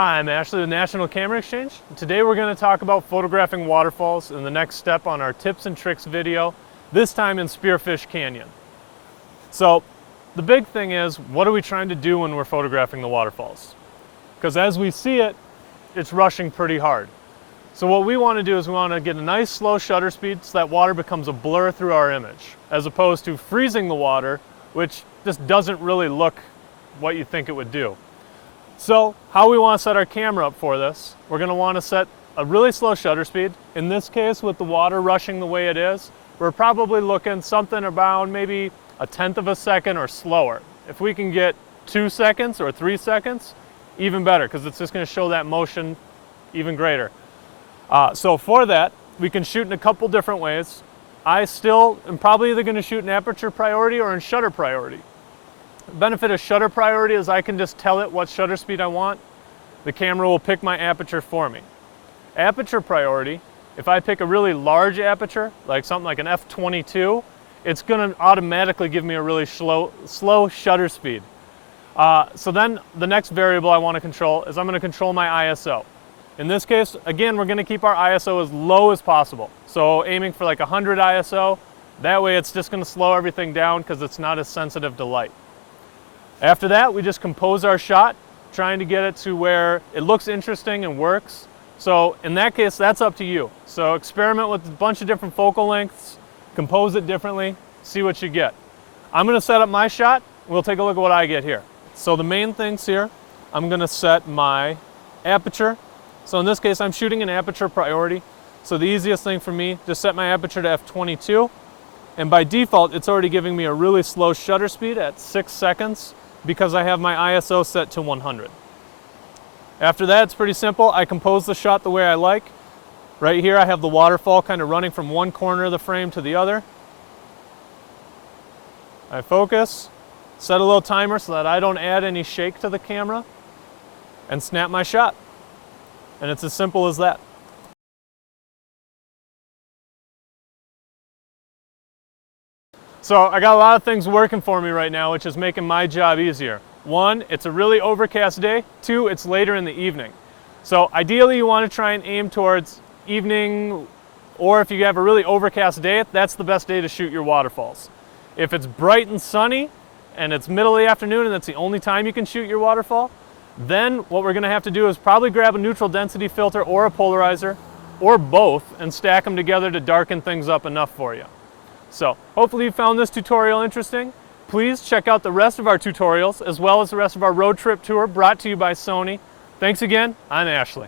Hi, I'm Ashley with National Camera Exchange. Today we're going to talk about photographing waterfalls in the next step on our tips and tricks video, this time in Spearfish Canyon. So the big thing is, what are we trying to do when we're photographing the waterfalls? Because as we see it, it's rushing pretty hard. So what we want to do is we want to get a nice slow shutter speed so that water becomes a blur through our image, as opposed to freezing the water, which just doesn't really look what you think it would do. So how we want to set our camera up for this, we're going to want to set a really slow shutter speed. In this case, with the water rushing the way it is, we're probably looking something about maybe 1/10 of a second or slower. If we can get 2 seconds or 3 seconds, even better, because it's just going to show that motion even greater. So for that, we can shoot in a couple different ways. I still am probably either going to shoot in Aperture Priority or in Shutter Priority. The benefit of Shutter Priority is I can just tell it what shutter speed I want. The camera will pick my aperture for me. Aperture Priority, if I pick a really large aperture, like something like an f/22, it's going to automatically give me a really slow shutter speed. So then the next variable I want to control is I'm going to control my ISO. In this case, again, we're going to keep our ISO as low as possible. So aiming for like 100 ISO, that way it's just going to slow everything down because it's not as sensitive to light. After that, we just compose our shot, trying to get it to where it looks interesting and works. So in that case, that's up to you. So experiment with a bunch of different focal lengths, compose it differently, see what you get. I'm going to set up my shot, and we'll take a look at what I get here. So the main things here, I'm going to set my aperture. So in this case, I'm shooting in Aperture Priority. So the easiest thing for me, just set my aperture to f/22. And by default, it's already giving me a really slow shutter speed at 6 seconds because I have my ISO set to 100. After that, it's pretty simple. I compose the shot the way I like. Right here, I have the waterfall kind of running from one corner of the frame to the other. I focus, set a little timer so that I don't add any shake to the camera, and snap my shot. And it's as simple as that. So I got a lot of things working for me right now, which is making my job easier. One, it's a really overcast day. Two, it's later in the evening. So ideally you want to try and aim towards evening, or if you have a really overcast day, that's the best day to shoot your waterfalls. If it's bright and sunny and it's middle of the afternoon and that's the only time you can shoot your waterfall, then what we're going to have to do is probably grab a neutral density filter or a polarizer, or both, and stack them together to darken things up enough for you. So hopefully you found this tutorial interesting. Please check out the rest of our tutorials as well as the rest of our road trip tour brought to you by Sony. Thanks again, I'm Ashley.